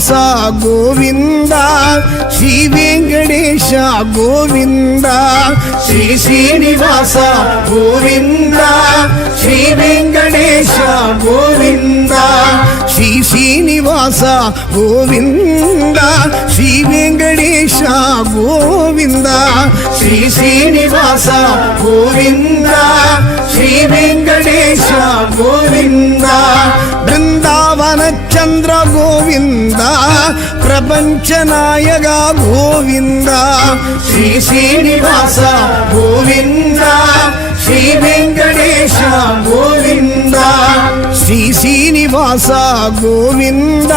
ಶ್ರೀನಿವಾಸ ಗೋವಿಂದ ಶ್ರೀ ವೆಂಕಟೇಶ ಗೋವಿಂದ ಶ್ರೀ ಶ್ರೀನಿವಾಸ ಗೋವಿಂದ ಶ್ರೀ ವೆಂಕಟೇಶ ಗೋವಿಂದ ಶ್ರೀ ಶ್ರೀನಿವಾಸ ಗೋವಿಂದ ಶ್ರೀ ವೆಂಕಟೇಶ ಗೋವಿಂದ ಶ್ರೀ ಶ್ರೀನಿವಾಸ ಗೋವಿಂದ ಶ್ರೀ ವೆಂಕಟೇಶ ಗೋವಿಂದ ಬೃಂದಾವನ ಚಂದ್ರ ಗೋವಿಂದ ಪ್ರಪಂಚ ನಾಯಕ ಗೋವಿಂದ ಶ್ರೀ ಶ್ರೀನಿವಾಸ ಗೋವಿಂದ ಶ್ರೀ ವೆಂಕಟೇಶ ಗೋವಿಂದ ಶ್ರೀ ಶ್ರೀನಿವಾಸ ಗೋವಿಂದ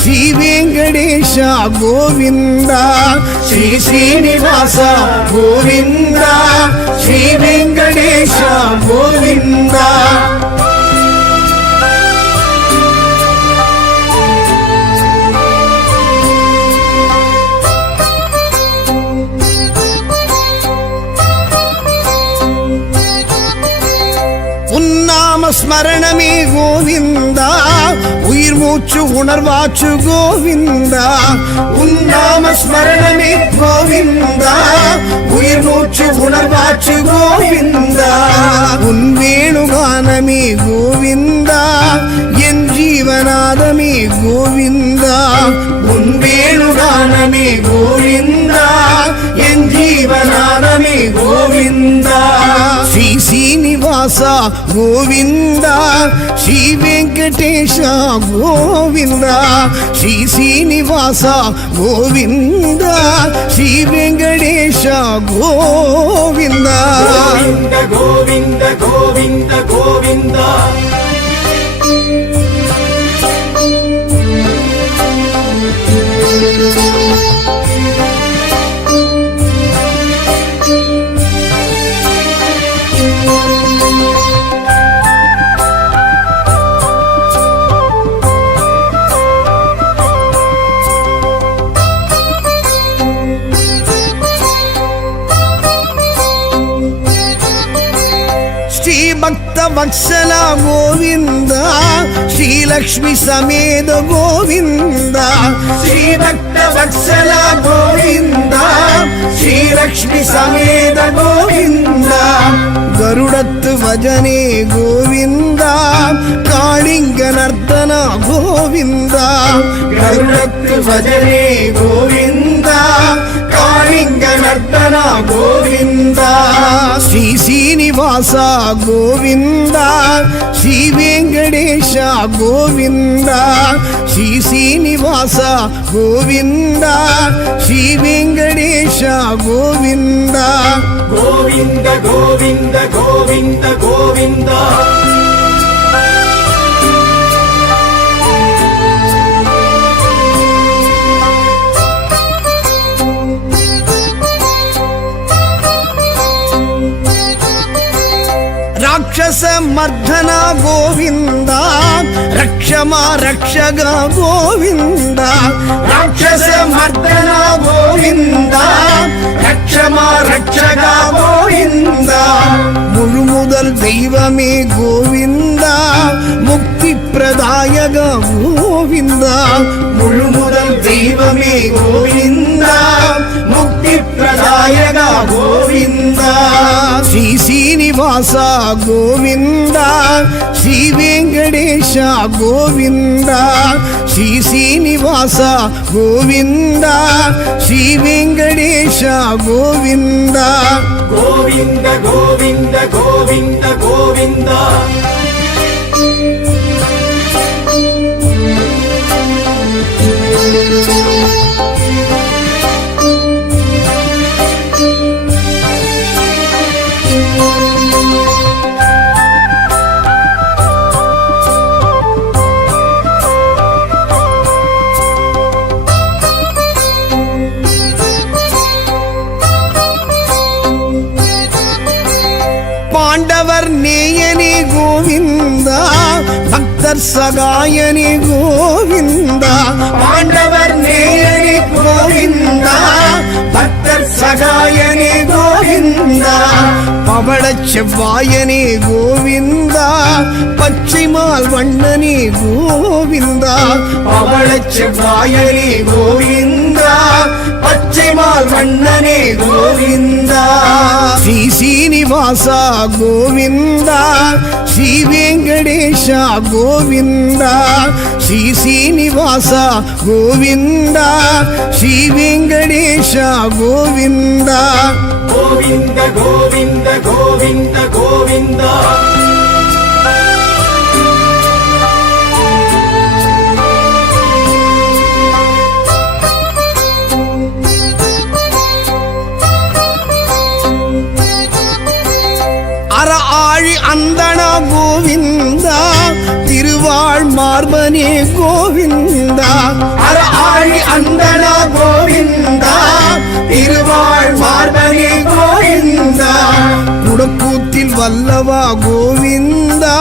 ಶ್ರೀ ವೆಂಕಟೇಶ ಗೋವಿಂದ ಶ್ರೀ ಶ್ರೀನಿವಾಸ ಗೋವಿಂದ ಶ್ರೀ ವೆಂಕಟೇಶ ಗೋವಿಂದ ஸ்மரணமே கோவிந்தா உயிர் மூச்சு உணர்வாச்சு கோவிந்தா உன்னாம ஸ்மரணமே கோவிந்தா உயிர் மூச்சு உணர்வாச்சு கோவிந்தா உன் வேணுகானமே கோவிந்தா என் ஜீவநாதமே கோவிந்தா உன் வேணுகானமே கோவிந்தா என் ஜீவநாதமே கோவிந்தா ஸ்ரீ ಶ್ರೀನಿವಾಸ ಗೋವಿಂದ ಶ್ರೀ ವೆಂಕಟೇಶ ಗೋವಿಂದ ಶ್ರೀ ಶ್ರೀನಿವಾಸ ಗೋವಿಂದ ಶ್ರೀ ವೆಂಕಟೇಶ ಗೋವಿಂದ ಗೋವಿಂದ ಗೋವಿಂದ ಗೋವಿಂದ ಭಕ್ತ ವತ್ಸಲ ಗೋವಿಂದ ಶ್ರೀ ಲಕ್ಷ್ಮಿ ಸಮೇತ ಗೋವಿಂದ ಶ್ರೀ ಭಕ್ತ ವತ್ಸಲ ಗೋವಿಂದ ಶ್ರೀ ಲಕ್ಷ್ಮಿ ಸಮೇತ ಗೋವಿಂದ ಗರುಡತ್ತು ಭಜನೆ ಗೋವಿಂದ ಕಾಳಿಂಗ ನರ್ತನ ಗೋವಿಂದ ಗರುಡತ್ತು ಭಜನೆ ಗೋವಿಂದ ಕಾಳಿಂಗ ನರ್ತನ ಗೋವಿಂದ ಶ್ರೀ ಶ್ರೀನಿವಾಸ ಗೋವಿಂದ ಶ್ರೀ ವೆಂಕಟೇಶ ಗೋವಿಂದ ಶ್ರೀ ಶ್ರೀನಿವಾಸ ಗೋವಿಂದ ಶ್ರೀ ವೆಂಕಟೇಶ ಗೋವಿಂದ ಗೋವಿಂದ ಗೋವಿಂದ ಗೋವಿಂದ ಗೋವಿಂದ ರಾಕ್ಷಸ ಮರ್ಧನ ಗೋವಿಂದ ರಕ್ಷಮ ರಕ್ಷಗ ಗೋವಿಂದ ರಾಕ್ಷಸ ಮರ್ಧನ ಗೋವಿಂದ ರಕ್ಷಮ ರಕ್ಷಗ ಗೋವಿಂದ முழு முதல் தெய்வமே கோவிந்தா முக்தி பிரதாயக கோவிந்தா முழு முதல் தெய்வமே கோவிந்தா முக்தி பிரதாயக கோவிந்தா ஸ்ரீ ಶ್ರೀನಿವಾಸ ಗೋವಿಂದ ಶ್ರೀ ವೆಂಕಟೇಶ ಗೋವಿಂದ ಶ್ರೀ ಶ್ರೀನಿವಾಸ ಗೋವಿಂದ ಶ್ರೀ ವೆಂಕಟೇಶ ಗೋವಿಂದ ಗೋವಿಂದ ಗೋವಿಂದ ಗೋವಿಂದ ಗೋವಿಂದ ಪಾಂಡವರ್ ನೇಯನೇ ಗೋವಿಂದ ಭಕ್ತ பக்தர் சகாயனி கோவிந்தா பாண்டவர் நேயனி கோவிந்தா பக்தர் சகாயனி கோவிந்தா பவளச் செவ்வாயனி கோவிந்தா பச்சைமால் வண்ணனி கோவிந்தா பவளச் செவ்வாயனி கோவிந்தா பச்சைமால் வண்ணனே கோவிந்தா ஸ்ரீ சீனிவாசா கோவிந்தா ஸ்ரீ வெங்கடேஷா கோவிந்தா ஸ்ரீ சீனிவாசா கோவிந்தா ஸ்ரீ வெங்கடேஷா கோவிந்தா கோவிந்த கோவிந்த கோவிந்த கோவிந்தா அந்தனா கோவிந்தா திருவாழ் மார்பனே கோவிந்தா அர ஆழி அந்தனா கோவிந்தா திருவாழ் மார்பனே கோவிந்தா குடக்கூத்தில் வல்லவா கோவிந்தா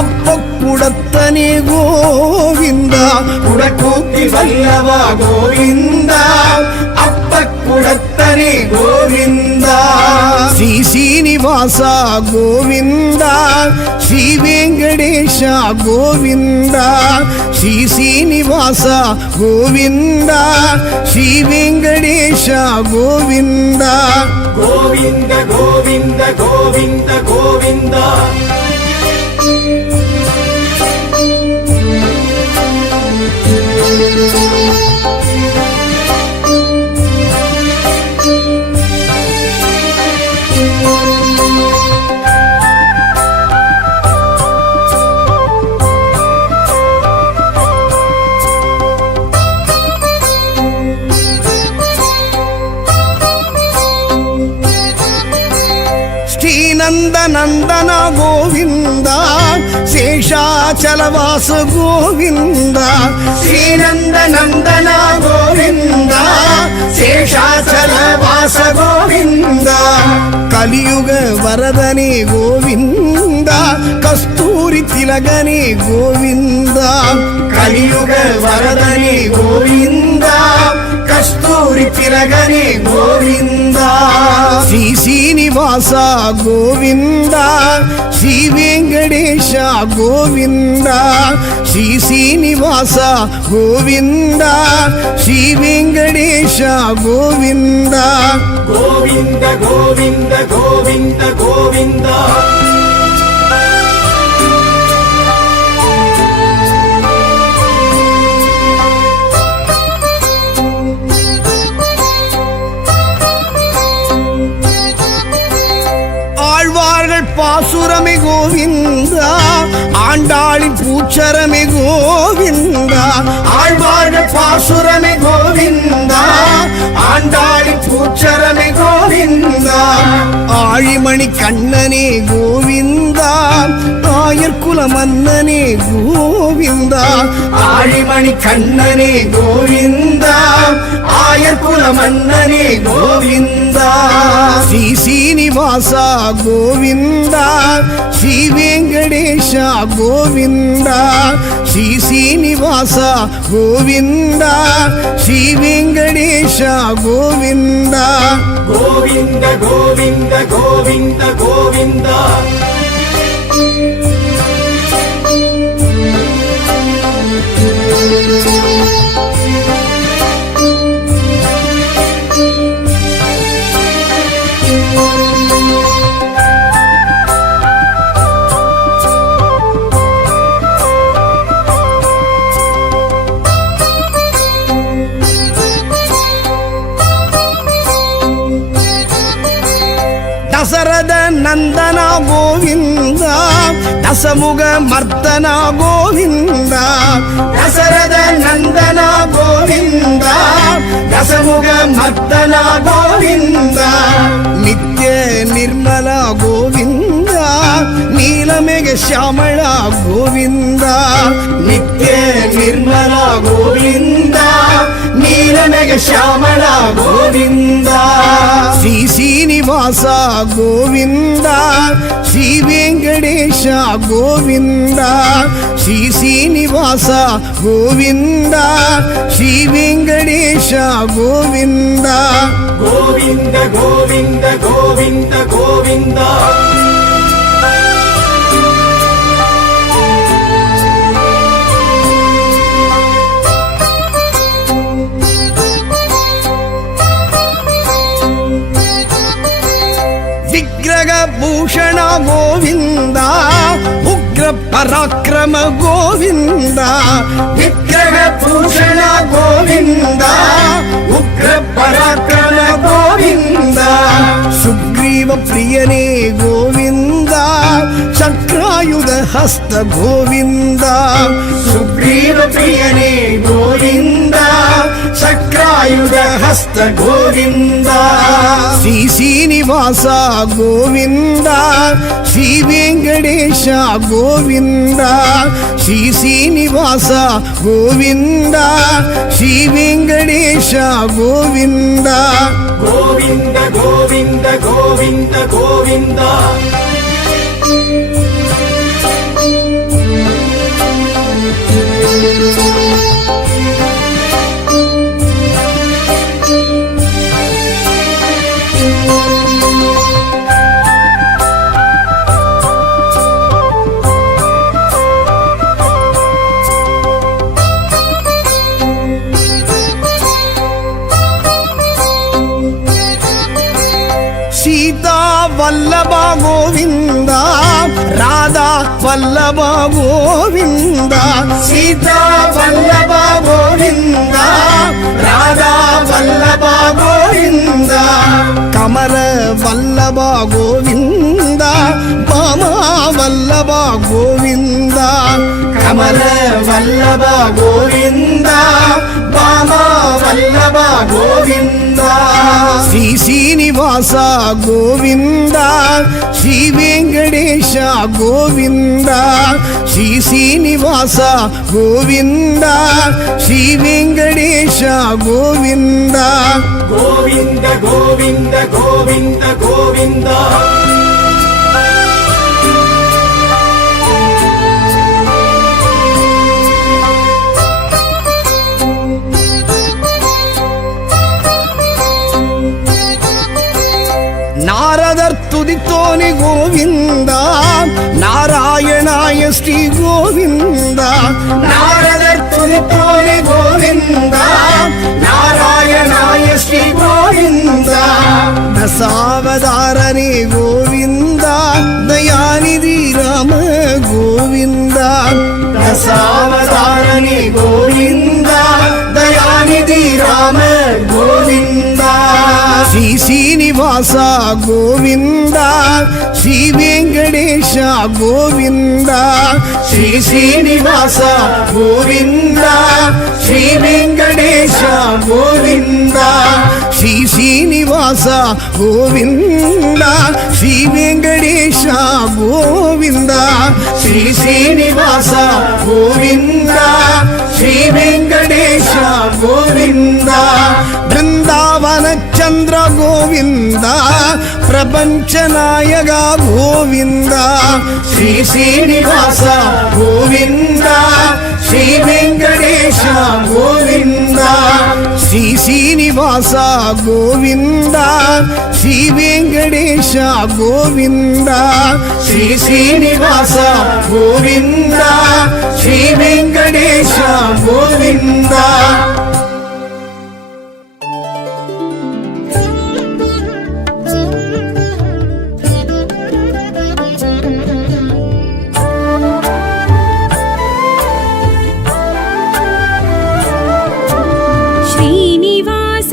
அப்ப குடத்தனே கோவிந்தா குடக்கூத்தில் வல்லவா கோவிந்தா அப்ப குடத்தனே கோவிந்தா ஸ்ரீ சீனிவாசா கோவிந்தா ஸ்ரீ வெங்கடேஷா கோவிந்தா ஸ்ரீ சீனிவாசா கோவிந்தா ஸ்ரீ வெங்கடேஷா கோவிந்தா கோவிந்த கோவிந்த கோவிந்த கோவிந்தா நந்தனா கோவிந்தா சேஷாச்சலவாச கோவிந்தா ஸ்ரீநந்த நந்தனா கோவிந்தா சேஷாச்சலவாச கோவிந்தா கலியுக வரதனே கோவிந்தா கஸ்தூரி திலகனே கோவிந்தா கலியுக வரதனே கோவிந்தா கஸ்தூரி திலகனே கோவிந்தா ஸ்ரீ சீனிவாசா கோவிந்தா ஸ்ரீ வெங்கடேஷா கோவிந்தா ஸ்ரீ சீனிவாசா கோவிந்தா ஸ்ரீ வெங்கடேஷா கோவிந்தா கோவிந்த கோவிந்த கோவிந்த கோவிந்தா பாசுரமே கோவிந்தா ஆண்டாளின் பூச்சரமே கோவிந்தா ஆழ்வார்கள் பாசுரமே கோவிந்தா ஆண்டாளின் பூச்சரமே கோவிந்தா ஆழிமணி கண்ணனே கோவிந்தா ஆயர்குல மன்னனே கோவிந்தா ஆழிமணி கண்ணனே கோவிந்தா ஆயர்குல மன்னனே கோவிந்தா ஸ்ரீ சீனிவாசா கோவிந்தா ஸ்ரீ வெங்கடேஷா கோவிந்தா ஸ்ரீ சீனிவாசா கோவிந்தா ஸ்ரீ வெங்கடேஷா கோவிந்தா கோவிந்த கோவிந்த கோவிந்த கோவிந்தா தசரத நந்தனா கோவிந்தா தசமுக மர்த்தனா கோவிந்தா தசரத நந்தனா கோவிந்தா தசமுக மர்த்தனா கோவிந்தா நித்ய நிர்மலா கோவிந்தா நீலமேக ಶ್ಯಾಮಳಾ கோவிந்தா நித்ய நிர்மலா கோவிந்தா நீலமேக ಶ್ಯಾಮಳಾ கோவிந்தா ஸ்ரீ சீனிவாசா கோவிந்தா ஸ்ரீ வெங்கடேஷ ವೆಂಕಟೇಶ ಗೋವಿಂದ ಶ್ರೀ ಶ್ರೀನಿವಾಸ ಗೋವಿಂದ ಶ್ರೀ ವೆಂಕಟೇಶ ಗೋವಿಂದ ಗೋವಿಂದ ಗೋವಿಂದ ಗೋವಿಂದ ಗೋವಿಂದ ವಿಗ್ರಹ ಭೂಷಣ ಗೋವಿಂದ ಉಗ್ರ ಪರಾಕ್ರಮ ಗೋವಿಂದ ವಿಗ್ರಹ ಭೂಷಣ ಗೋವಿಂದ ಉಗ್ರ ಪರಾಕ್ರಮ ಗೋವಿಂದ ಸುಗ್ರೀವ ಪ್ರಿಯನೇ ಗೋವಿಂದ ಚಕ್ರಾಯುಧ ಹಸ್ತ ಗೋವಿಂದ ಸುಗ್ರೀವ ಪ್ರಿಯನೇ ಗೋವಿಂದ ಚಕ್ರಾಯುಧ ಹಸ್ತ ಗೋವಿಂದ ಶ್ರೀ ಶ್ರೀನಿವಾಸ ಗೋವಿಂದ ಶ್ರೀ ವೆಂಕಟೇಶ ಗೋವಿಂದ ಶ್ರೀ ಶ್ರೀನಿವಾಸ ಗೋವಿಂದ ಶ್ರೀ ವೆಂಕಟೇಶ ಗೋವಿಂದ ಗೋವಿಂದ ಗೋವಿಂದ ಗೋವಿಂದ ಗೋವಿಂದ ಸೀತಾ ವಲ್ಲಭ ಗೋವಿಂದ ರಾಧಾ ವಲ್ಲಭ ಗೋವಿಂದ ಸೀತಾ ವಲ್ಲಭ ಗೋವಿಂದ ರಾಧಾ ವಲ್ಲಭ ಗೋವಿಂದ ಕಮಲ ವಲ್ಲಭ ಗೋವಿಂದ ಬಾಮ ವಲ್ಲಭ ಗೋವಿಂದ ಕಮಲ ವಲ್ಲಭ ಗೋವಿಂದ ಬಾಮ ವಲ್ಲಭ ಗೋವಿಂದ ಶ್ರೀ ಶ್ರೀನಿವಾಸ ಗೋವಿಂದ ಶ್ರೀ ವೆಂಕಟೇಶ ಗೋವಿಂದ ಶ್ರೀ ಶ್ರೀನಿವಾಸ ಗೋವಿಂದ ಶ್ರೀ ವೆಂಕಟೇಶ ಗೋವಿಂದ ಗೋವಿಂದ ಗೋವಿಂದ ಗೋವಿಂದ ಗೋವಿಂದ ನಾರದರ್ ತುದಿತೋನೆ ಗೋವಿಂದ ನಾರಾಯಣಾಯ ಶ್ರೀ ಗೋವಿಂದ ನಾರದರ್ ತುದಿತೋನೆ ಗೋವಿಂದ ನಾರಾಯಣಾಯ ಶ್ರೀ ಗೋವಿಂದ ದಶಾವತಾರನೇ ಗೋವಿಂದ ದಯಾನಿಧಿ ರಾಮ ಗೋವಿಂದ ದಶಾವತಾರನೇ ಗೋವಿಂದ ದಯಾನಿಧಿ ರಾಮ ಗೋವಿಂದ ಶ್ರೀ ಶ್ರೀನಿವಾಸ ಗೋವಿಂದ ಶ್ರೀ ವೆಂಕಟೇಶ ಗೋವಿಂದ ಶ್ರೀ ಶ್ರೀನಿವಾಸ ಗೋವಿಂದ ಶ್ರೀ ವೆಂಕಟೇಶ ಗೋವಿಂದ ಶ್ರೀ ಶ್ರೀನಿವಾಸ ಗೋವಿಂದ ಶ್ರೀ ವೆಂಕಟೇಶ ಗೋವಿಂದ ಶ್ರೀ ಶ್ರೀನಿವಾಸ ಗೋವಿಂದ ಶ್ರೀ ವೆಂಕಟೇಶ ಗೋವಿಂದ ಬೃಂದಾವನ ಚಂದ್ರ ಗೋವಿಂದ ಪ್ರಪಂಚ ನಾಯಕ ಗೋವಿಂದ ಶ್ರೀ ಶ್ರೀನಿವಾಸ ಗೋವಿಂದ ಶ್ರೀ ವೆಂಕಟೇಶ ಗೋವಿಂದ ಶ್ರೀ ಶ್ರೀನಿವಾಸ ಗೋವಿಂದ ಶ್ರೀ ವೆಂಕಟೇಶ ಗೋವಿಂದ ಶ್ರೀ ಶ್ರೀನಿವಾಸ ಗೋವಿಂದ ಶ್ರೀ ವೆಂಕಟೇಶ ಗೋವಿಂದ ಶ್ರೀನಿವಾಸ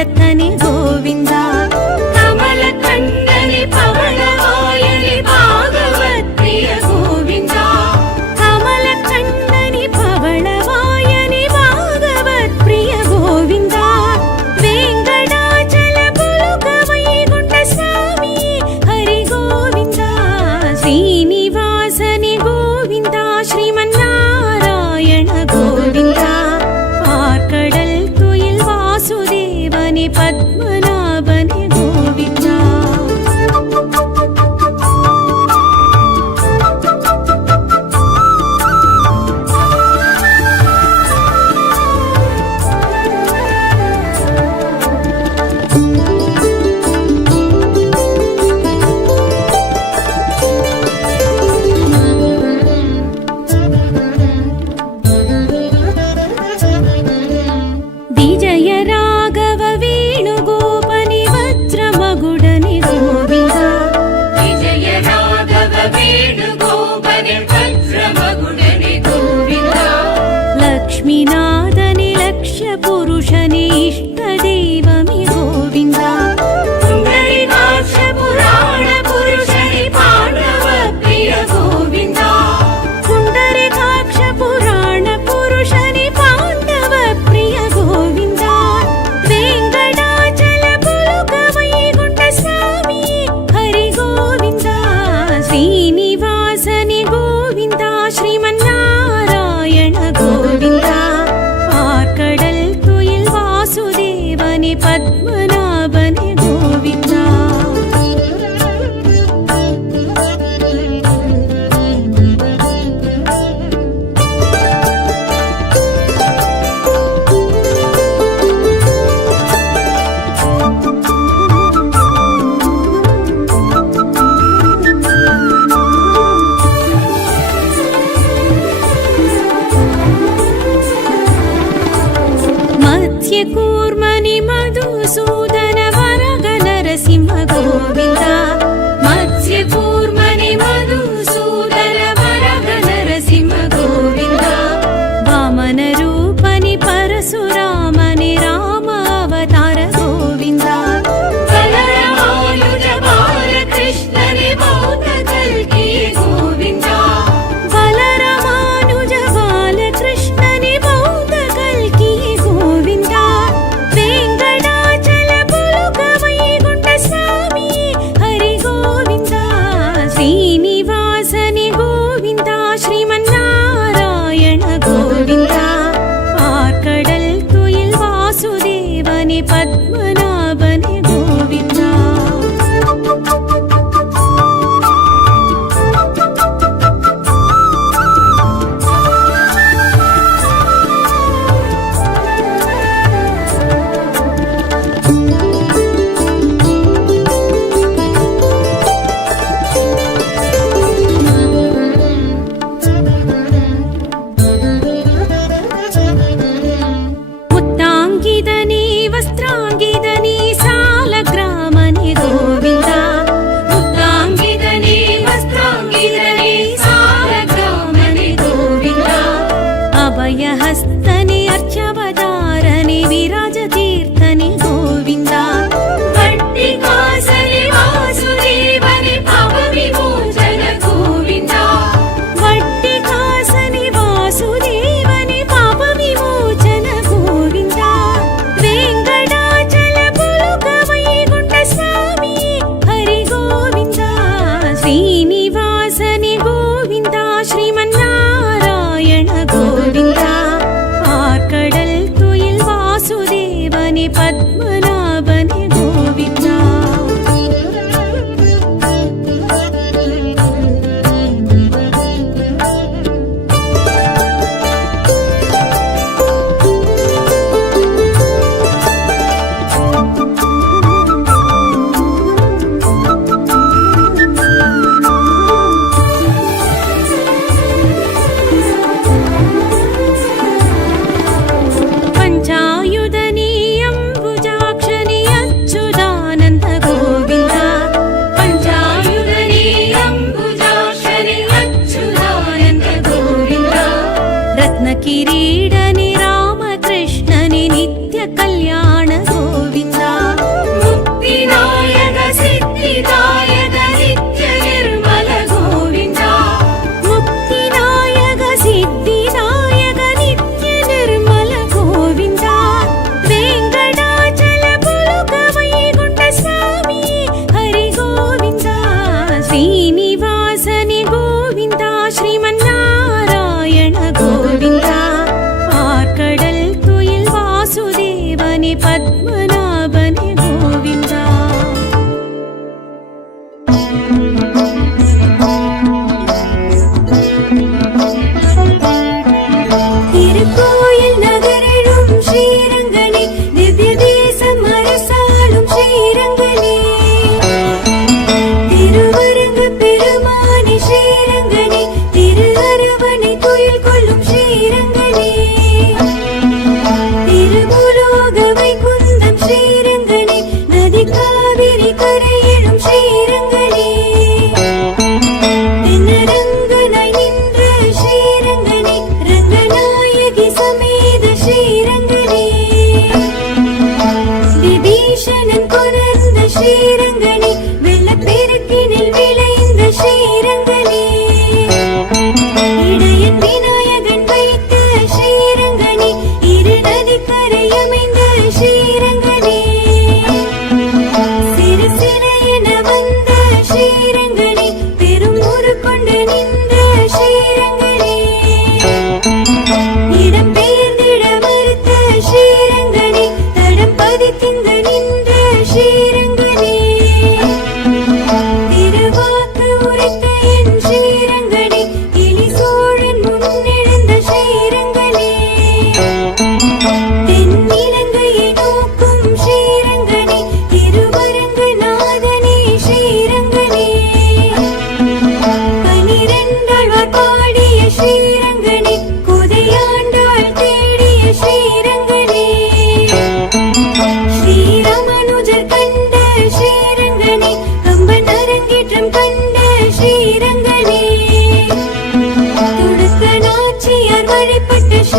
மடத்தனே கோவிந்தா கமல கண்டனே பவளவாயனே பாகவத் பிரிய கோவிந்தா கமல கண்டனே பவளவாயனே பாகவத் பிரிய கோவிந்தா வேங்கடாச்சல புலுக வைகுண்ட சுவாமி ஹரி கோவிந்தா ஸ்ரீனிவாசனே கோவிந்தா ஸ்ரீமன் நாராயண கோவிந்தா ஆர்கடல் துயில் வாசுதேவனே பத்மநாப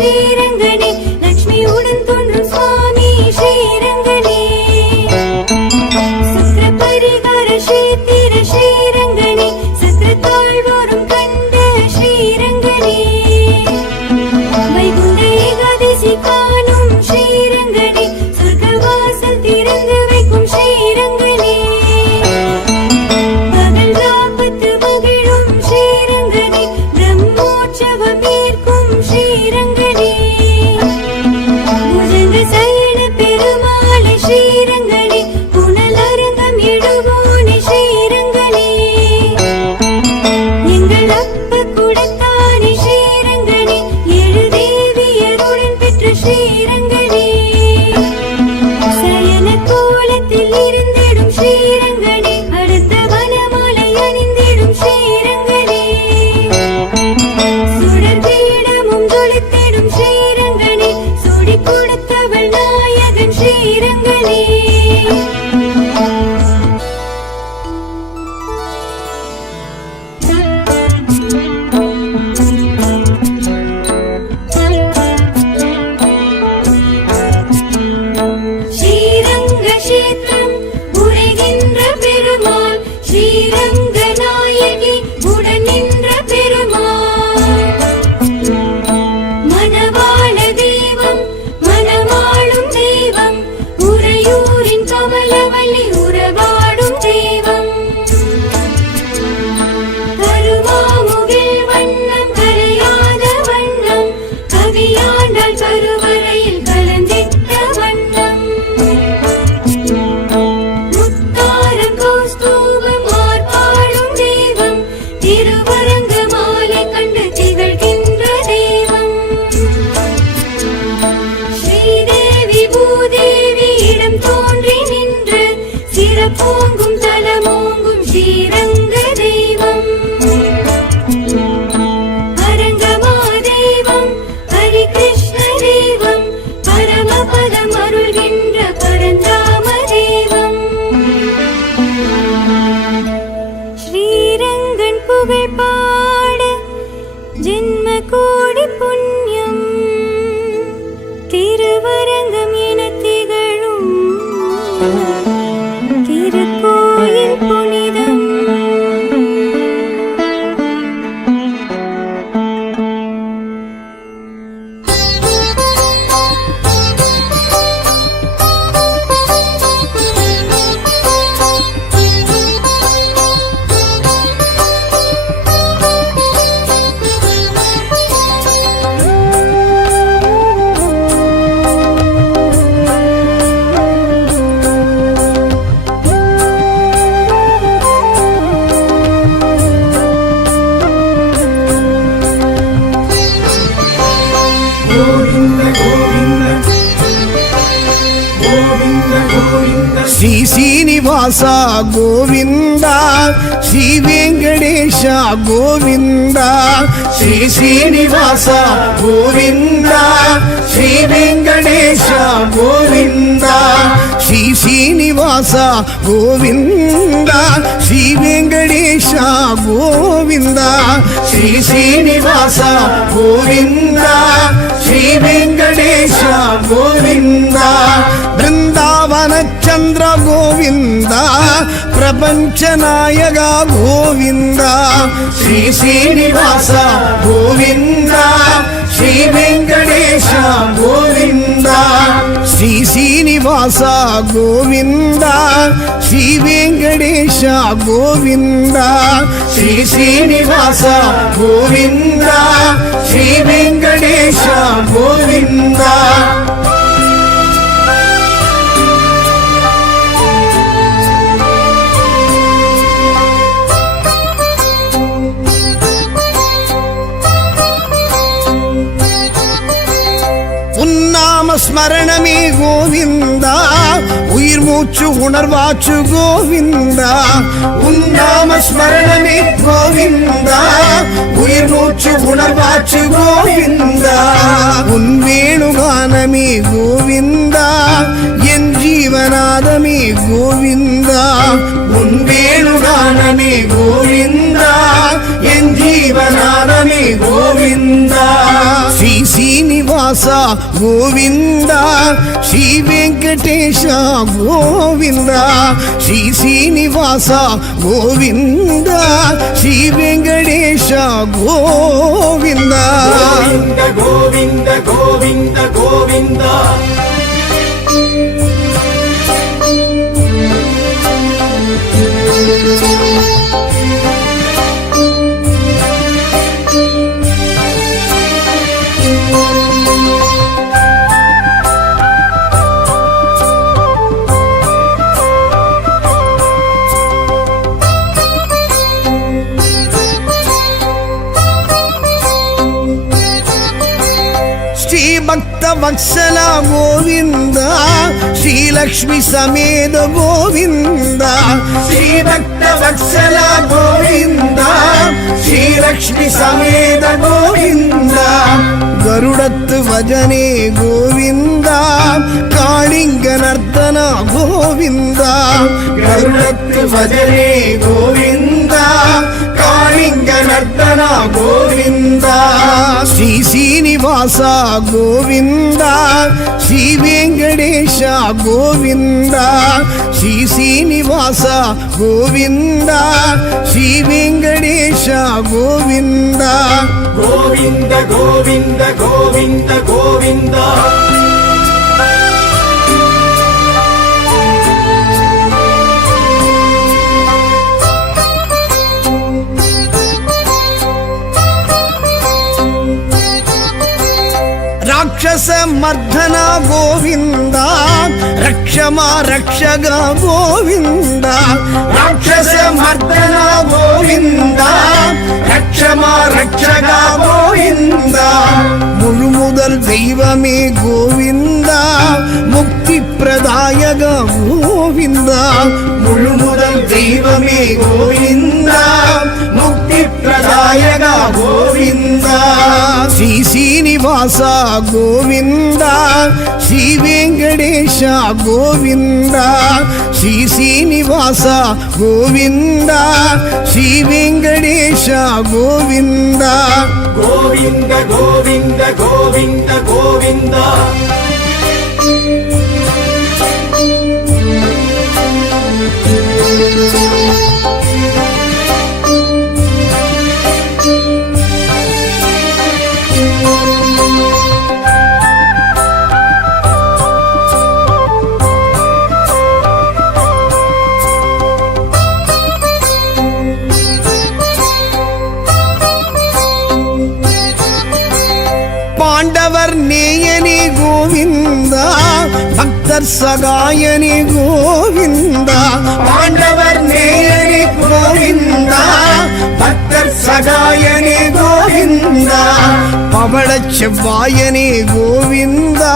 ஸ்ரீரங்கனே லக்ஷ்மியுடன் தோன்றும் சுவாமி ஸ்ரீரங்கனே சுக்ர பரிகார ஸ்ரீத்திர ஸ்ரீரங்கனே சத்ரத்தாழ்வோரும் கண்ட ஸ்ரீரங்கனே வைகுண்ட ஏகாதசி காணும் ஸ்ரீரங்கனே சொர்க்கவாசல் திறந்து வைக்கும் ஸ்ரீரங்கனே பகல் ராப்பத்து மகிழும் ஸ்ரீரங்கனே பிரம்மோற்சவம் ஏற்கும் ஸ்ரீரங்கனே புஜங்க சயன பெருமாளை ஸ்ரீரங்கனே புனலரங்கம் எழுவோனே ஸ்ரீரங்கனே எங்கள் அப்ப குடத்தானே ஸ்ரீரங்கனே ஏழு தேவியருடன் பெற்ற ஸ்ரீரங்கனே சயன கோலத்தில் இருந்திடும் ஸ்ரீரங்கனே அடுத்த வனமாலை அணிந்திடும் ஸ்ரீரங்கனே சுடர் பீடமும் ஜொலித்திடும் ஸ்ரீரங்கனே சுடி கொடுத்தவள் நாயகன் ஸ்ரீரங்கனே ஸ்ரீரங்க கஷேத்திரம் உரைகின்ற பெருமாள் ஸ்ரீரங்க நாயகி உடன் நின்ற பெருமாள் மணவாள தெய்வம் மணவாளும் தெய்வம் உறையூரின் கமலவல்லி உறவாடும் தெய்வம் கருவாமுகில் வண்ணம் கரையாத வண்ணம் கவியாண்டாள் கருவறையில் கலந்திட்ட வண்ணம் முத்தாரம் கௌஸ்தூபம் ஆர்ப்பாடும் தெய்வம் திருவரங்க மாலை கண்டு திகழ்கின்ற தெய்வம் ஸ்ரீதேவி பூதேவி இடம் தோன்றி நின்று சிறப்போங்கும் தலமோங்கும் ஸ்ரீரங்க தெய்வம் அரங்கமா தெய்வம் ஹரிகிருஷ்ண தெய்வம் பரமபதம் அருள்கின்ற பரந்தாம தெய்வம் ஸ்ரீரங்கன் புகழ் பாட ஜென்ம கோடி புண்ணியம் திருவரங்கம் என திகழும் திருக்கோயில் புனிதம் கோவிந்த கோவிந்த கோவிந்த கோவிந்த ಶ್ರೀ ಶ್ರೀನಿವಾಸ ಗೋವಿಂದ ಶ್ರೀ ವೆಂಕಟೇಶ ಗೋವಿಂದ ಶ್ರೀ ಶ್ರೀನಿವಾಸ ಗೋವಿಂದ ಶ್ರೀ ವೆಂಕಟೇಶ ಗೋವಿಂದ ಶ್ರೀ ಶ್ರೀನಿವಾಸ ಗೋವಿಂದ ಶ್ರೀ ವೆಂಕಟೇಶ ಗೋವಿಂದ ಶ್ರೀ ಶ್ರೀನಿವಾಸ ಗೋವಿಂದ ಶ್ರೀ ವೆಂಕಟೇಶ ಗೋವಿಂದ ಬೃಂದಾವನ ಚಂದ್ರ ಗೋವಿಂದ ಪ್ರಪಂಚ ನಾಯಕ ಗೋವಿಂದ ಶ್ರೀ ಶ್ರೀನಿವಾಸ ಗೋವಿಂದ ಶ್ರೀ ವೆಂಕಟೇಶ ಗೋವಿಂದ ಶ್ರೀ ಶ್ರೀನಿವಾಸ ಗೋವಿಂದ ಶ್ರೀ ವೆಂಕಟೇಶ ಗೋವಿಂದ ಶ್ರೀ ಶ್ರೀನಿವಾಸ ಗೋವಿಂದ ಶ್ರೀ ವೆಂಕಟೇಶ ಗೋವಿಂದ உன்னாம ஸ்மரணமே கோவிந்தா உயிர் மூச்சு உணர்வாச்சு கோவிந்தா உன்னாம ஸ்மரணமே கோவிந்தா உயிர் மூச்சு உணர்வாச்சு கோவிந்தா உன் வேணுகானமே கோவிந்தா என் ஜீவநாதமே கோவிந்தா உன் வேணுகானமே கோவிந்தா என் ஜீவநாதமே கோவிந்தா ஸ்ரீ சீனிவாச ಶ್ರೀನಿವಾಸ ಗೋವಿಂದ ಶ್ರೀ ವೆಂಕಟೇಶ ಗೋವಿಂದ ಶ್ರೀ ಶ್ರೀನಿವಾಸ ಗೋವಿಂದ ಶ್ರೀ ವೆಂಕಟೇಶ ಗೋವಿಂದ ಗೋವಿಂದ ಗೋವಿಂದ ಗೋವಿಂದ ಭಕ್ತ ವತ್ಸಲ ಗೋವಿಂದ ಶ್ರೀಲಕ್ಷ್ಮಿ ಸಮೇತ ಗೋವಿಂದ ಶ್ರೀ ಭಕ್ತ ವತ್ಸಲ ಗೋವಿಂದ ಶ್ರೀಲಕ್ಷ್ಮಿ ಸಮೇತ ಗೋವಿಂದ ಗರುಡತ್ ಭಜನೆ ಗೋವಿಂದ ಕಾಳಿಂಗ ನರ್ತನ ಗೋವಿಂದ ಗರುಡತ್ ಭಜನೆ ಗೋವಿಂದ ಕಾಳಿಂಗ ನರ್ತನ ಗೋವಿಂದ ಶ್ರೀ ಶ್ರೀನಿವಾಸ ಗೋವಿಂದ ಶ್ರೀ ವೆಂಕಟೇಶ ಗೋವಿಂದ ಶ್ರೀ ಶ್ರೀನಿವಾಸ ಗೋವಿಂದ ಶ್ರೀ ವೆಂಕಟೇಶ ಗೋವಿಂದ ಗೋವಿಂದ ಗೋವಿಂದ ಗೋವಿಂದ ಗೋವಿಂದ ರಾಕ್ಷಸ ಮರ್ಧನ ಗೋವಿಂದ ರಕ್ಷಮ ರಕ್ಷಗ ಗೋವಿಂದ ರಾಕ್ಷಸ ಮರ್ಧನ ಗೋವಿಂದ ರಕ್ಷಮ ರಕ್ಷಗ ಗೋವಿಂದ முழு முதல் தெய்வமே கோவிந்தா முக்தி பிரதாயக கோவிந்தா முழு முதல் தெய்வமே கோவிந்தா முக்தி பிரதாயக கோவிந்தா ஸ்ரீ ஸ்ரீனிவாச கோவிந்தா ஸ்ரீ வெங்கடேஷ கோவிந்தா ஸ்ரீ ஸ்ரீனிவாச கோவிந்தா ஸ்ரீ வெங்கடேஷ கோவிந்தா ಗೋವಿಂದ ಗೋವಿಂದ ಗೋವಿಂದ ಗೋವಿಂದ பாண்டவர் நேயனே கோவிந்தா பக்தர் சகாயனே கோவிந்தா பாண்டவர் நேயனே கோவிந்தா பக்தர் சகாயனே கோவிந்தா பவளச் செவ்வாயனே கோவிந்தா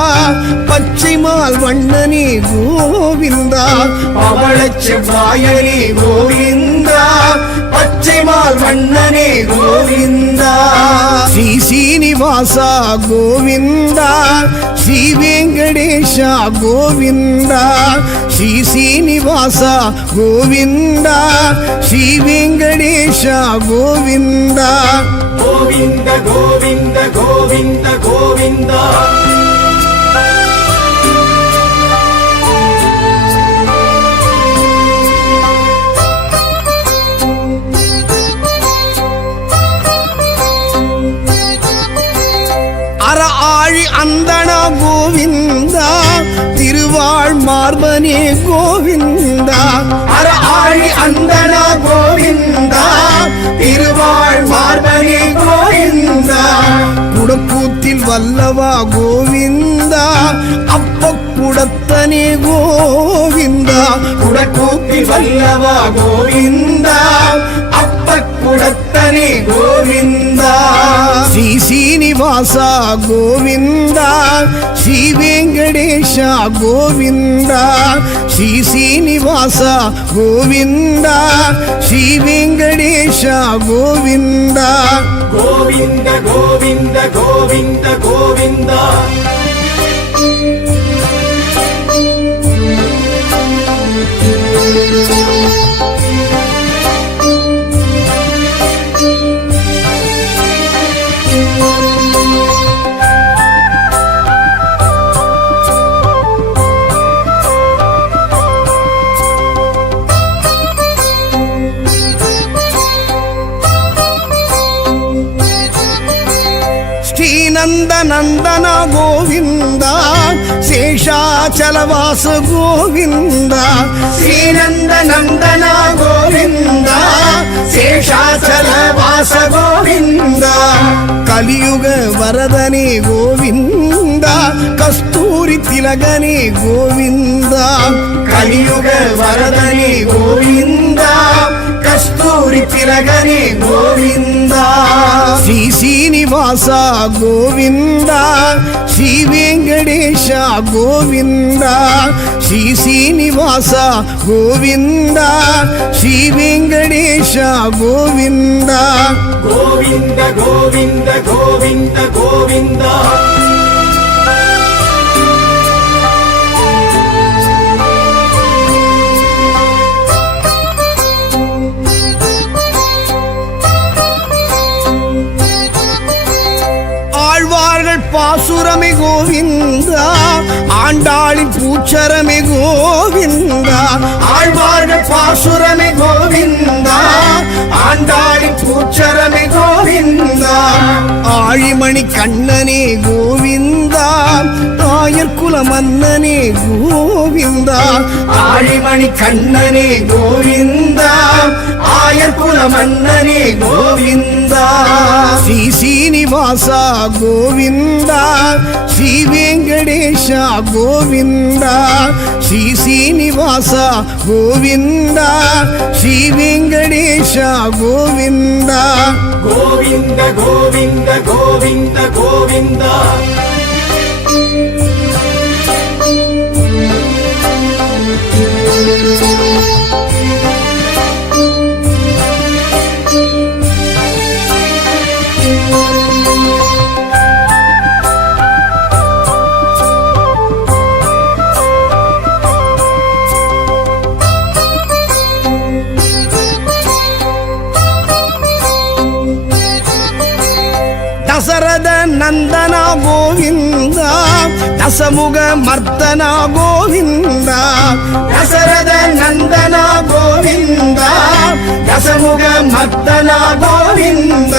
பச்சைமால் வண்ணனே கோவிந்தா பவளச் செவ்வாயனே கோவிந்தா பச்சைமால் வண்ணனே கோவிந்தா ஸ்ரீ ஸ்ரீனிவாச கோவிந்தா ஸ்ரீ வெங்கடேஷ கோவிந்தா ஸ்ரீ ஸ்ரீனிவாச கோவிந்தா ஸ்ரீ வெங்கடேஷ கோவிந்தா ಗೋವಿಂದ ಗೋವಿಂದ ಗೋವಿಂದ ಗೋವಿಂದ ஆழி அந்தன கோவிந்தா திருவாழ் மார்பனே கோவிந்தா அர ஆழி அந்தன கோவிந்தா திருவாழ் மார்பனே கோவிந்தா குடக்கூத்தில் வல்லவா கோவிந்தா அப்ப குடத்தனே கோவிந்தா குடக்கூத்தில் வல்லவா கோவிந்தா அப்ப குடத்தனே கோவிந்தா ஸ்ரீ ஸ்ரீனிவாச கோவிந்தா ஸ்ரீ வெங்கடேஷ கோவிந்தா ஸ்ரீ ஸ்ரீனிவாச கோவிந்தா ஸ்ரீ வெங்கடேஷ கோவிந்தா ಗೋವಿಂದ ಗೋವಿಂದ ಗೋವಿಂದ ಗೋವಿಂದ ಶ್ರೀನಂದ ನಂದನ ಗೋವಿಂದ ಶೇಷಾಚಲವಾಸ ಗೋವಿಂದ ಶ್ರೀನಂದ ನಂದನ ಗೋವಿಂದ ಶೇಷಾಚಲವಾಸ ಗೋವಿಂದ ಕಲಿಯುಗ ವರದನೆ ಗೋವಿಂದ ಕಸ್ತೂರಿ ತಿಲಗನೆ ಗೋವಿಂದ ಕಲಿಯುಗ ವರದನೆ ಗೋವಿಂದ ಕಸ್ತೂರಿ ತಿಲಗನೆ ಗೋವಿಂದ ಶ್ರೀ ಶ್ರೀನಿವಾಸ ಗೋವಿಂದ ಶ್ರೀ ವೆಂಕಟೇಶ ಗೋವಿಂದ ಶ್ರೀ ಶ್ರೀನಿವಾಸ ಗೋವಿಂದ ಶ್ರೀ ವೆಂಕಟೇಶ ಗೋವಿಂದ ಗೋವಿಂದ ಗೋವಿಂದ ಗೋವಿಂದ ಗೋವಿಂದ பாசுரமே கோவிந்தா ஆண்டாளின் பூச்சரமே கோவிந்தா ஆழ்வார்கள் பாசுரமே கோவிந்தா ஆண்டாளின் பூச்சரமே கோவிந்தா ஆழிமணி கண்ணனே கோவிந்தா தாயர் குல மன்னனே கோவிந்தா ஆழிமணி கண்ணனே கோவிந்தா ஆயர் குல மன்னனே கோவிந்தா ஸ்ரீ ஸ்ரீனிவாச கோவிந்த ಶ್ರೀ ವೆಂಕಟೇಶ ಗೋವಿಂದ ಶ್ರೀ ಶ್ರೀನಿವಾಸ ಗೋವಿಂದ ಶ್ರೀ ವೆಂಕಟೇಶ ಗೋವಿಂದ ಗೋವಿಂದ ಗೋವಿಂದ ಗೋವಿಂದ ಗೋವಿಂದ ದಸರದ ನಂದನ ಗೋವಿಂದ ದಸಮುಗ ಮರ್ದನ ಗೋವಿಂದ ದಸರದ ನಂದನ ಗೋವಿಂದ ದಸಮುಗ ಮರ್ದನ ಗೋವಿಂದ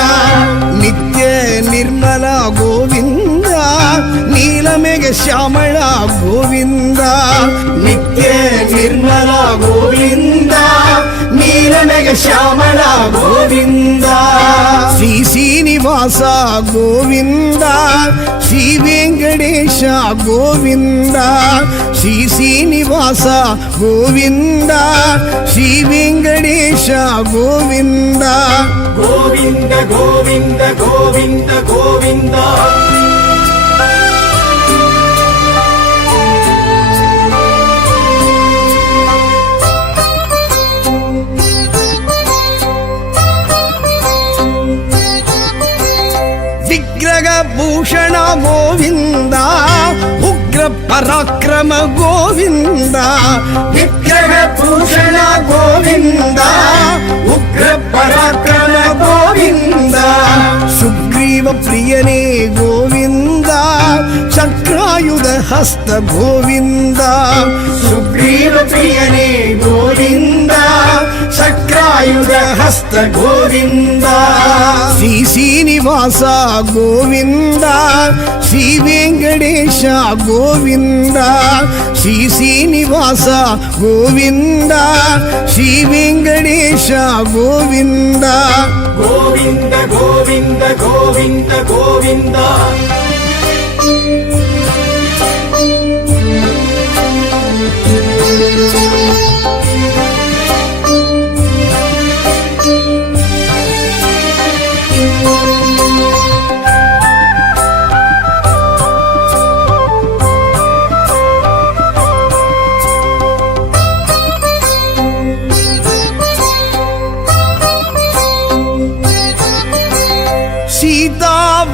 ನಿತ್ಯ ನಿರ್ಮಲ ಗೋವಿಂದ ನೀಲಮೆಗೆ ಶ್ಯಾಮಳ ಗೋವಿಂದ ನಿತ್ಯ ನಿರ್ಮಲ ಗೋವಿಂದ ನೀಲಮೆಗೆ ಶ್ಯಾಮಳ ಗೋವಿಂದ ಶ್ರೀ ಶ್ರೀನಿವಾಸ ಗೋವಿಂದ ಶ್ರೀ ವೆಂಕಟೇಶ ಗೋವಿಂದ ಶ್ರೀ ಶ್ರೀನಿವಾಸ ಗೋವಿಂದ ಶ್ರೀ ವೆಂಕಟೇಶ ಗೋವಿಂದ ಗೋವಿಂದ ಗೋವಿಂದ ಗೋವಿಂದ ಗೋವಿಂದ ಭೂಷಣ ಗೋವಿಂದ ಉಗ್ರ ಪರಾಕ್ರಮ ಗೋವಿಂದ ವಿಗ್ರಹ ಭೂಷಣ ಗೋವಿಂದ ಉಗ್ರ ಪರಾಕ್ರಮ ಗೋವಿಂದ ಸುಗ್ರೀವ ಪ್ರಿಯನೇ ಗೋವಿಂದ ಚಕ್ರಾಯುಧ ಹಸ್ತ ಗೋವಿಂದ ಸುಗ್ರೀವ ಪ್ರಿಯನೇ ಗೋವಿಂದ ಚಕ್ರಾಯುಧ ಹಸ್ತ ಗೋವಿಂದ ಶ್ರೀ ಶ್ರೀನಿವಾಸ ಗೋವಿಂದ ಶ್ರೀ ವೆಂಕಟೇಶ ಗೋವಿಂದ ಶ್ರೀ ಶ್ರೀನಿವಾಸ ಗೋವಿಂದ ಶ್ರೀ ವೆಂಕಟೇಶ ಗೋವಿಂದ ಗೋವಿಂದ ಗೋವಿಂದ ಗೋವಿಂದ ಗೋವಿಂದ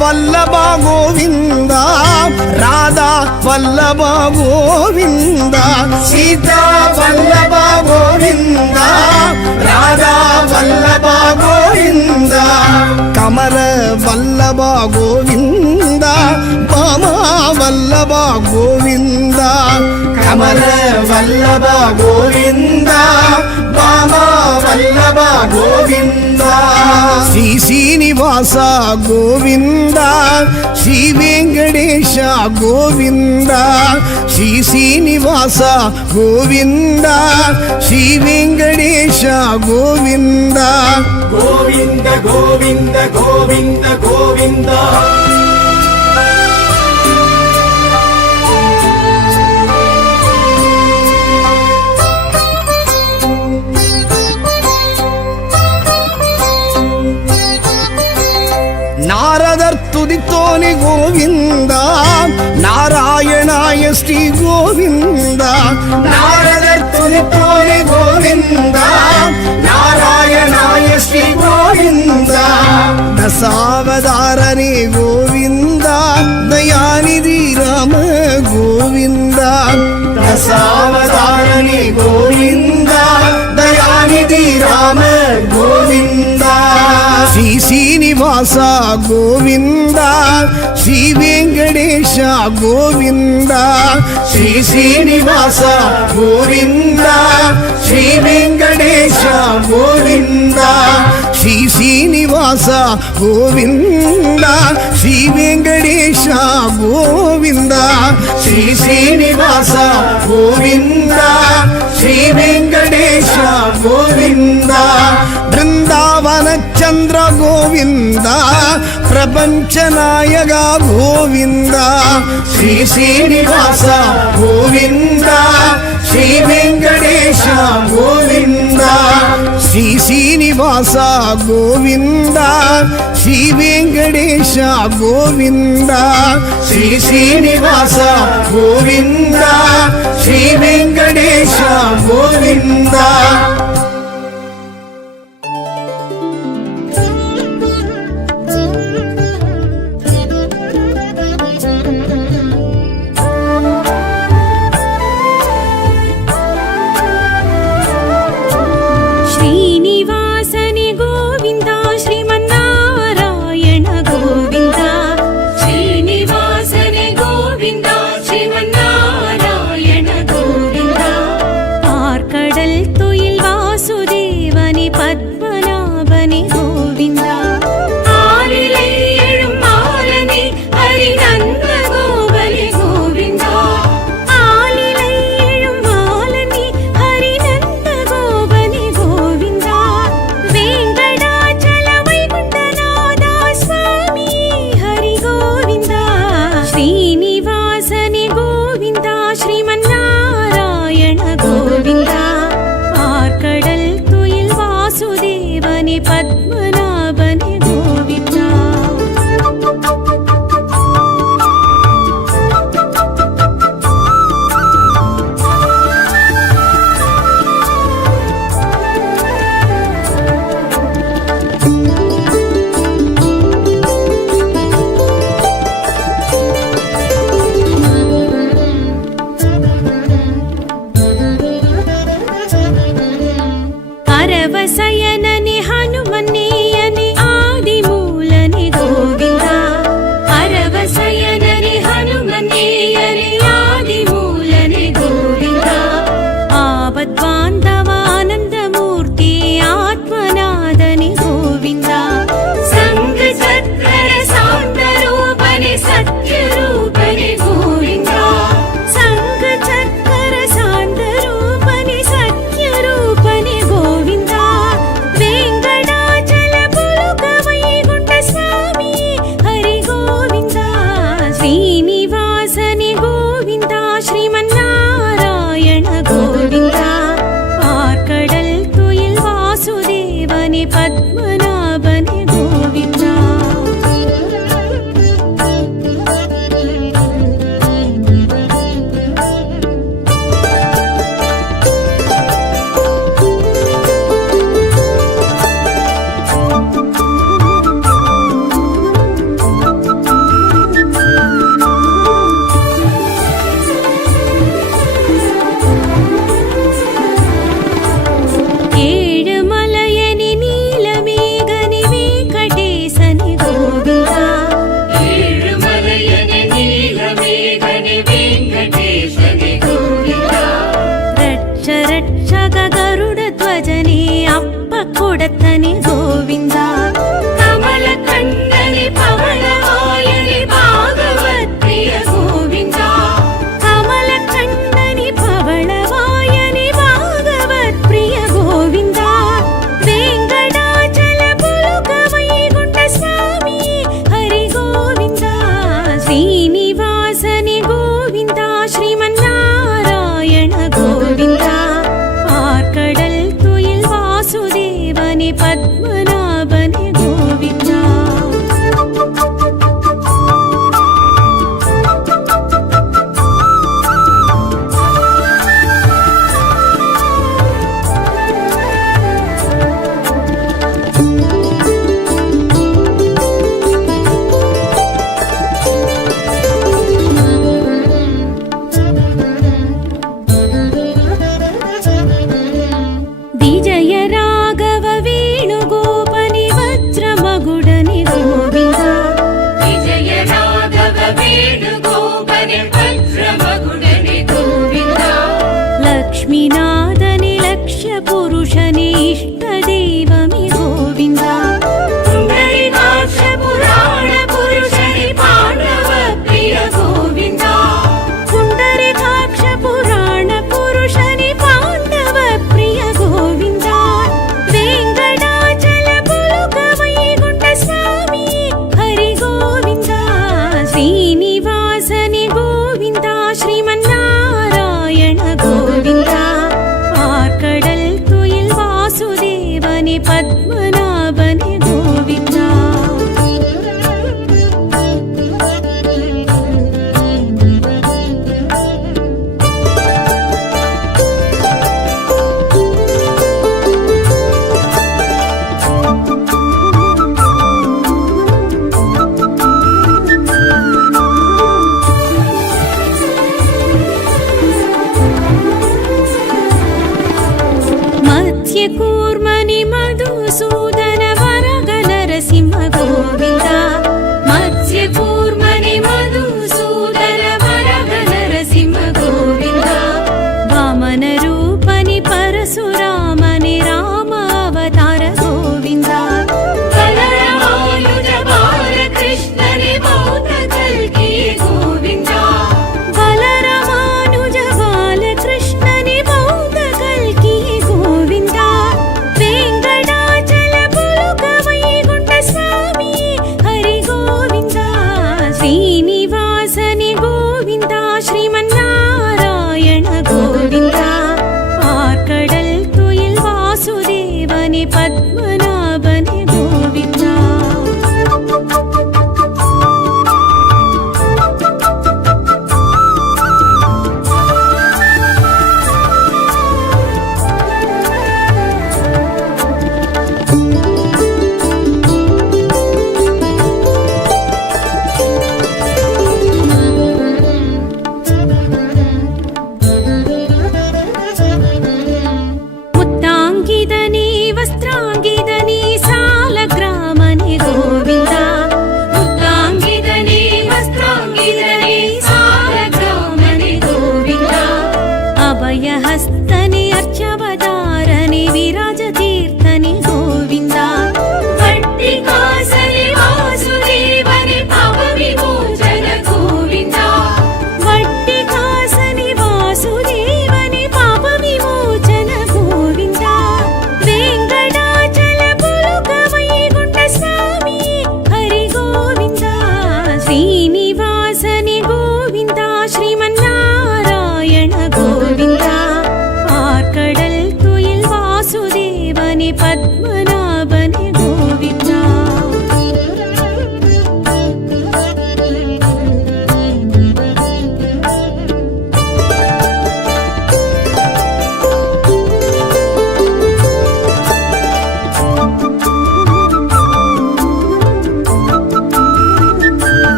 ವಲ್ಲಭ ಗೋವಿಂದ ರಾಧಾ ವಲ್ಲಭ ಗೋವಿಂದ ಸೀತಾ ವಲ್ಲಭ ಗೋವಿಂದ ರಾಧಾ ವಲ್ಲಭ ಗೋವಿಂದ ಕಮಲ ವಲ್ಲಭ ಗೋವಿಂದ ಭಾಮ ವಲ್ಲಭ ಗೋವಿಂದ ಕಮಲ ವಲ್ಲಭ ಗೋವಿಂದ ವಾಮ ವಲ್ಲಭ ಗೋವಿಂದ ಶ್ರೀ ಶ್ರೀನಿವಾಸ ಗೋವಿಂದ ಶ್ರೀ ವೆಂಕಟೇಶ ಗೋವಿಂದ ಶ್ರೀ ಶ್ರೀನಿವಾಸ ಗೋವಿಂದ ಶ್ರೀ ವೆಂಕಟೇಶ ಗೋವಿಂದ ಗೋವಿಂದ ಗೋವಿಂದ ಗೋವಿಂದ ಗೋವಿಂದ ನಾರದರ್ ತುದಿತೋನೆ ಗೋವಿಂದ ನಾರಾಯಣಾಯ ಶ್ರೀ ಗೋವಿಂದ ನಾರದರ್ ತುದಿತೋನೆ ಗೋವಿಂದ ನಾರಾಯಣಾಯ ಶ್ರೀ ಗೋವಿಂದ ದಶಾವತಾರನೇ ಗೋವಿಂದ ದಯಾನಿಧಿ ರಾಮ ಗೋವಿಂದ ದಶಾವತಾರನೇ ಗೋವಿಂದ ದಯಾನಿಧಿ ರಾಮ ಗೋವಿಂದ ಶ್ರೀ ಶ್ರೀನಿವಾಸ ಗೋವಿಂದ ಶ್ರೀ ವೆಂಕಟೇಶ ಗೋವಿಂದ ಶ್ರೀ ಶ್ರೀನಿವಾಸ ಗೋವಿಂದ ಶ್ರೀ ವೆಂಕಟೇಶ ಗೋವಿಂದ ಶ್ರೀ ಶ್ರೀನಿವಾಸ ಗೋವಿಂದ ಶ್ರೀ ವೆಂಕಟೇಶ ಗೋವಿಂದ ಶ್ರೀ ಶ್ರೀನಿವಾಸ ಗೋವಿಂದ ಶ್ರೀ ವೆಂಕಟೇಶ ಗೋವಿಂದ ಬೃಂದಾವನ ಚಂದ್ರ ಗೋವಿಂದ ಪ್ರಪಂಚ ನಾಯಕ ಗೋವಿಂದ ಶ್ರೀ ಶ್ರೀನಿವಾಸ ಗೋವಿಂದ ಶ್ರೀ ವೆಂಕಟೇಶ ಗೋವಿಂದ ಶ್ರೀ ಶ್ರೀನಿವಾಸ ಗೋವಿಂದ ಶ್ರೀ ವೆಂಕಟೇಶ ಗೋವಿಂದ ಶ್ರೀ ಶ್ರೀನಿವಾಸ ಗೋವಿಂದ ಶ್ರೀ ವೆಂಕಟೇಶ ಗೋವಿಂದ ಶ್ರೀನಿವಾಸನೆ ಗೋವಿಂದ ಶ್ರೀಮನ್ನಾರಾಯಣ ಗೋವಿಂದ ಶ್ರೀನಿವಾಸನೆ ಗೋವಿಂದ ಶ್ರೀಮನ್ನಾರಾಯಣ ಗೋವಿಂದ ಆರ್ಕಡಲ್ ತುಯಿಲ್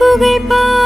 புகழ் பாடி